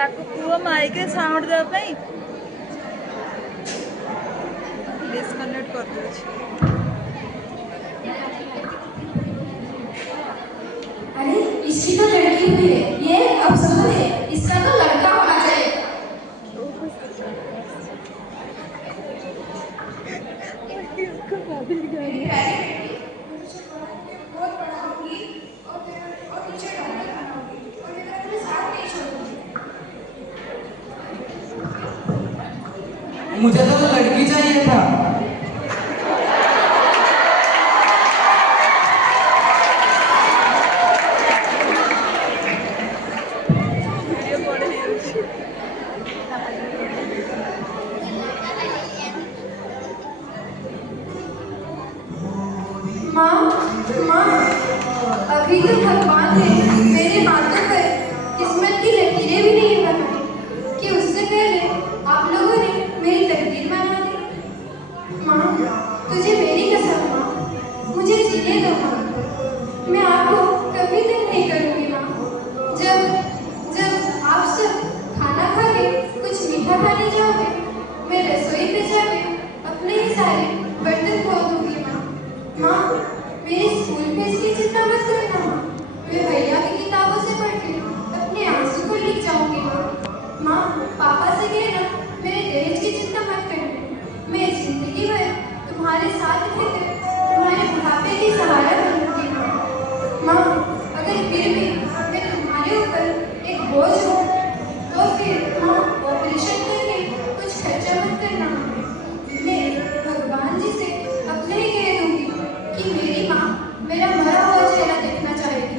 ताको पुओ माइक रे साउंड देवा पई डिस्कनेक्ट कर दे छी। अरे इसकी तो लड़की हुई है, ये अफसर है, इसका तो लड़का होना चाहिए। किसको शादी मेरी करनी प्यारी बेटी, तुझे बड़ा होके बहुत बड़ा होगी और तुझे डॉक्टर बनाऊंगी और मैं तेरा तेरे साथ नहीं छोड़ूंगी। मुझे तो लड़की चाहिए था। वीडियो बड़े होउची। माँ, माँ, अभी तो भगवान ने मेरे हाथों पर किस्मत की लकीरें भी नहीं बनाई कि उससे पहले आप लोगों ने मेरी तकदीर बना दी। माँ, तुझे मेरी कसम माँ, मुझे जीने दो माँ, मैं आपको कभी तक नहीं करूँगी माँ। जब जब आप सब खाना खा के कुछ मीठा खाने जाओगे, मैं रसोई पे जाके अपने ही सारे बर्तन धो दूँगी माँ। माँ, मेरी स्कूल फीस की चिंता मत करना माँ, मैं भैया की किताबों से पढ़ के अपने आंसू को लिख जाऊँगी माँ। माँ, पापा से कहना मेरे दहेज की चिंता मत करना, मैं जिंदगी भर तुम्हारे साथ रहकर तुम्हारे बुढ़ापे की सहारा बनूंगी माँ। माँ, अगर फिर भी मैं तुम्हारे ऊपर एक बोझ हूँ, तो फिर माँ ऑपरेशन करके कुछ खर्चा मत करना माँ। मैं भगवान जी से अपने ही कह दूंगी कि मेरी माँ मेरा मरा हुआ चेहरा देखना चाहेगी।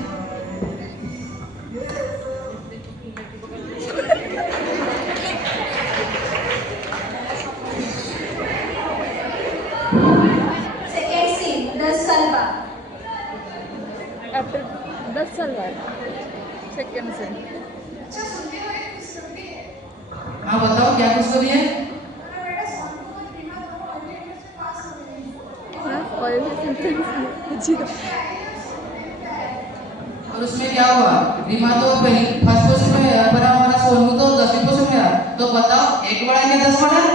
सेकेंड सीन 10 साल बाद। आफ्टर 10 साल बाद सेकंड से। अच्छा सुनते हो एक खुशखबरी है। हाँ बताओ क्या खुशखबरी है? हमारा बेटा सोनू और रीमा दोनों ऑलरेडी एंट्रेंस में पास हो गए हैं। हां ऑयल सेंटेंस जी। और उसमें क्या हुआ? रीमा तो पहली फर्स्ट पोजीशन में है, पर हमारा सोनू तो 10वीं पोजीशन में है। तो बताओ एक बड़ा है क्या 10 बड़ा है?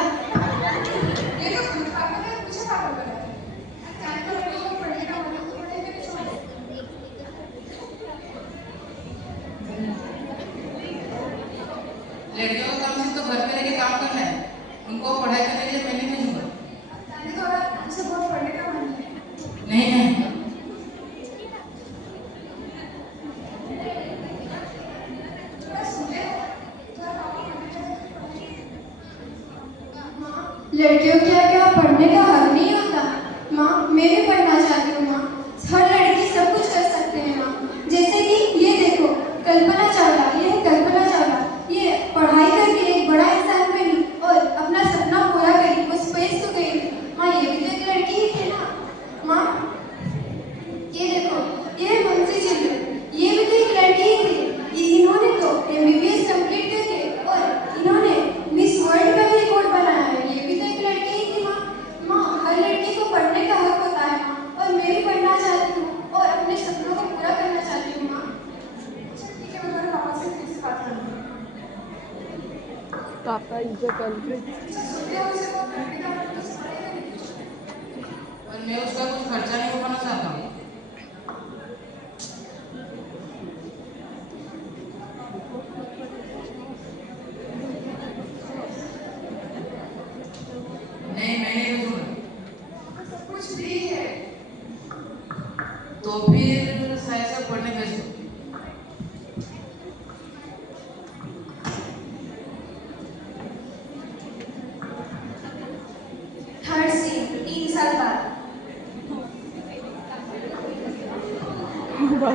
ये तो खुद पागल है, मुझे पागल बना है। चाहे तो लड़कों को पढ़ने का मन हो तो पढ़े, फिर छोड़ो। लड़कियों का काम सिर्फ तो घर पे रह के काम करना है, उनको पढ़ाई करने के लिए मैं नहीं भेजूंगा। ताने तो मुझे बहुत पढ़ने का मन है। नहीं नहीं। थोड़ा सुन ले, थोड़ा पापा पढ़ने जाते हैं। माँ, लड़कियों के आगे आप पढ़ने का हक नहीं होता। माँ, मैं भी पढ़ना चाहती हूँ माँ। हर लड़की सब कुछ कर सकते हैं माँ। जैसे कि ये देखो, कल्पना चावला, ये है कल्पना चावला, ये पढ़ाई करके एक बड़ा इंसान बनी और अपना सपना पूरा करी, वो स्पेस तो गई थी। माँ, ये भी तो एक लड़की ही थी ना। माँ, ये देखो, ये है मुंशी चिल्ड्रन, ये भी तो एक लड़की ही थी। इन्होंने तो MBBS कंप्लीट करके और इन्होंने मिस वर्ल्ड का भी रिकॉर्ड बनाया है, ये भी तो एक लड़की ही थी माँ। माँ, हर लड़की को पढ़ने का हक होता है माँ, और मैं भी पढ़ना चाहती हूँ और अपने सपनों को पूरा करना चाहती हूँ माँ। अच्छा ठीक है, मैं तुम्हारे पापा से फिर से बात करूँगी। पापा इज द कल्प्रिट। अच्छा सुनते हो, उसे बहुत पढ़ने का मन, तो पढ़ाई करेगी। और मैं उसका कुछ खर्चा नहीं उठाना चाहता हूँ। नहीं मैं नहीं भेजूंगा। सब कुछ फ्री है। तो फिर शायद से पढ़ने भेज दो। थर्ड सीन 3 साल बाद। माँ,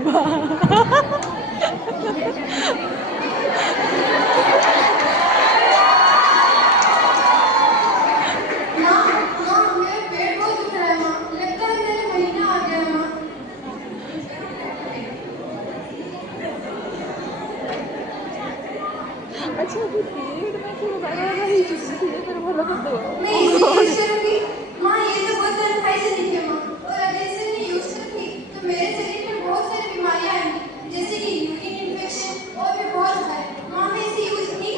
माँ, मेरा पेट बहुत दुख रहा है माँ, लगता है मेरा महीना आ गया है माँ। अच्छा अभी पीरियड में फिर बड़ा रही फिर भला कर दो। मैं इसे यूज करूंगी। माँ, ये तो बहुत अनहाइजीनिक है माँ, और अगर इसे मैं यूज करूंगी तो मेरे शरीर में बहुत सारी बीमारियां आएंगी, जैसे कि यूरिन इन्फेक्शन और भी बहुत सारे। माँ, मैं इसे यूज नहीं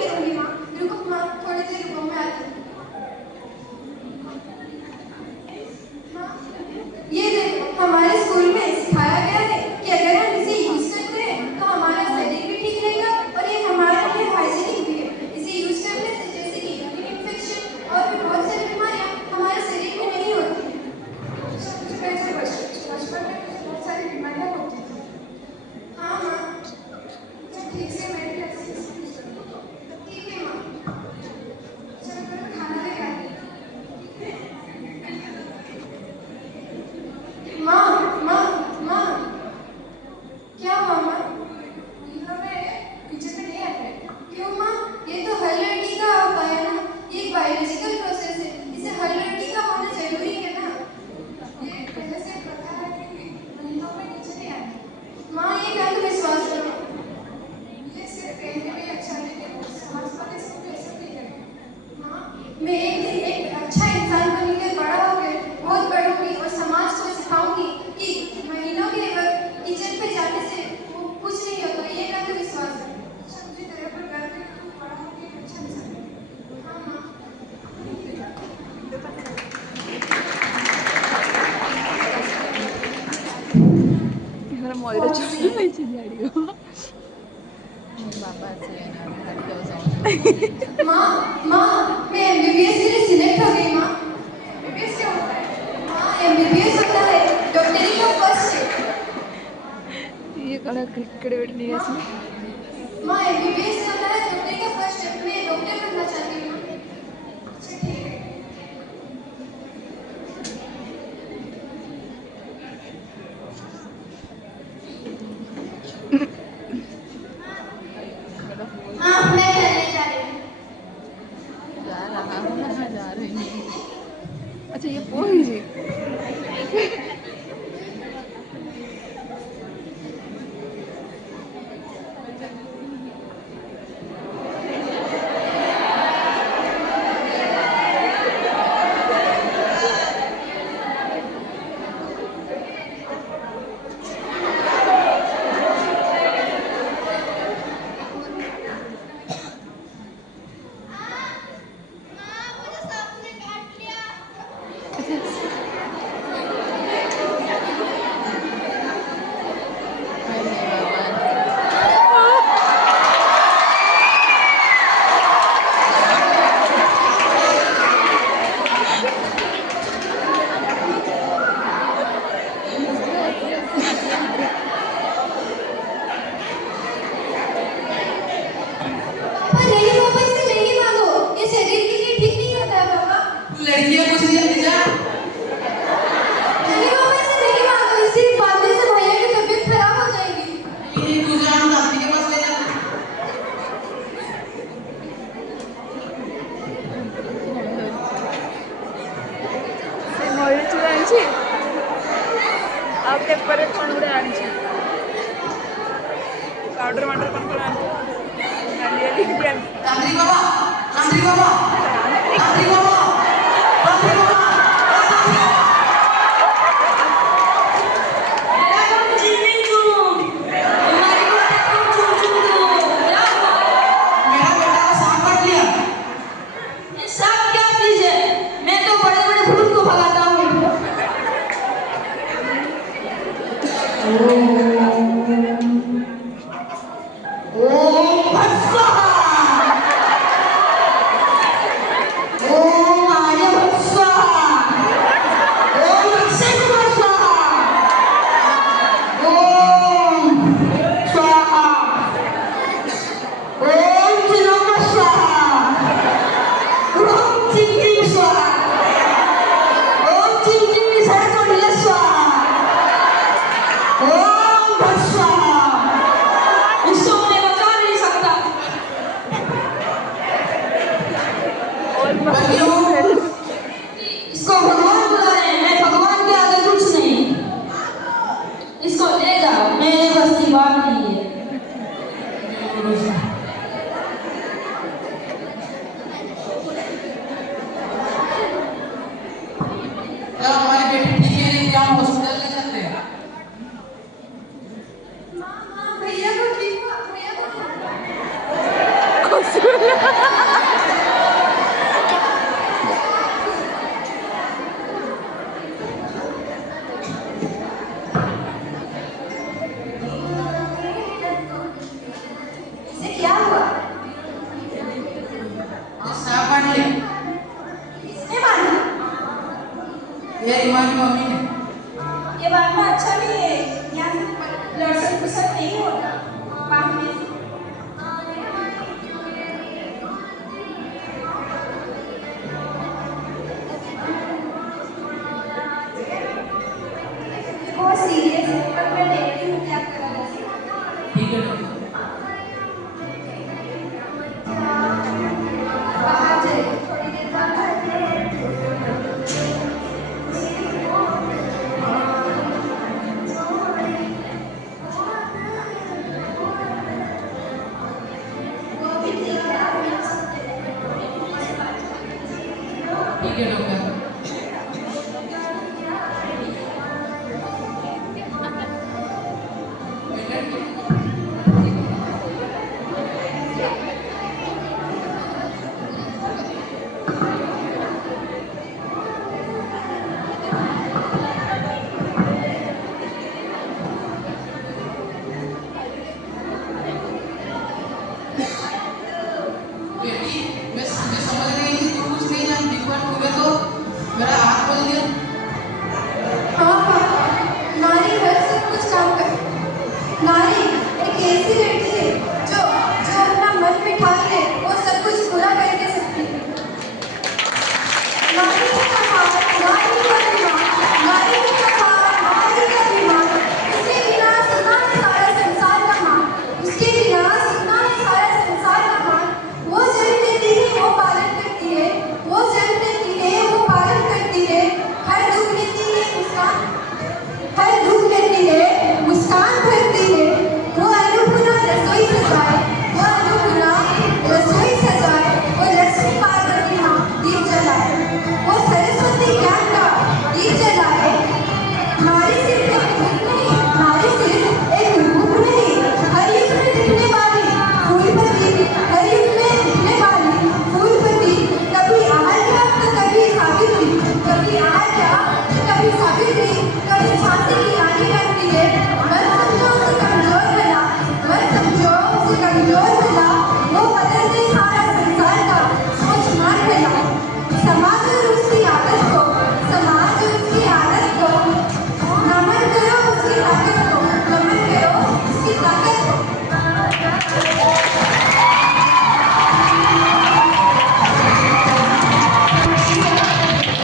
मला मॉडेल चढवायची गाडी हो. माँ मैं एमबीबीएस के लिए सिलेक्ट हो गई माँ। एमबीबीएस क्या होता है? माँ एमबीबीएस होता है डॉक्टरी का फर्स्ट स्टेप। ये कड़ा क्रिकेट बैठनी है इसमें। माँ एमबीबीएस होता है डॉक्टरी का फर्स्ट स्टेप। मैं डॉक्टर बनना चाहती हूँ। अच्छा ठीक है। हाँ मैं खेलने जा रही हूँ। जा रही हूँ। अच्छा ये पोही जी लड़कियां कुछ नहीं जानती जा। नहीं पापा इसे नहीं मांगो। इसे बांधने से भैया की तबीयत खराब हो जाएगी। ये तुझे हम दादी के पास ले जा। मॉडेल चुरायची आपल्या परत पण उड्या आणायची पावडर वाटर पण आणायची तांत्रिक बाबा तांत्रिक बाबा तांत्रिक बाबा तांत्रिक बाबा मेरा बेटा सांप काट लिया। ये सांप क्या चीज है? मैं तो बड़े बड़े भूत को भगाता हूँ। इसको भगवान बुला रहे हैं। मैं भगवान के आगे कुछ नहीं। इसको ले जाओ। मेरे बस की बात नहीं है। यार हमारी बेटी ठीक है नहीं, क्या हम हॉस्पिटल ले जाते हैं? माँ भैया को ठीक हुआ। भैया को इसे क्या हुआ? ये सांप काट लिया। किसने मारा? ये रीमा की मम्मी ने। ये मारना अच्छा नहीं है। यहाँ से लड़सर फुसर नहीं होता। बाद में बहुत सीरियस है। पर मैं देखती हूँ क्या करना है। ठीक है डॉक्टर। बाहर जाइए। थोड़ी देर बाहर जाइए। वो भी ठीक है। आप मिल सकते हैं। ठीक है डॉक्टर। पहचान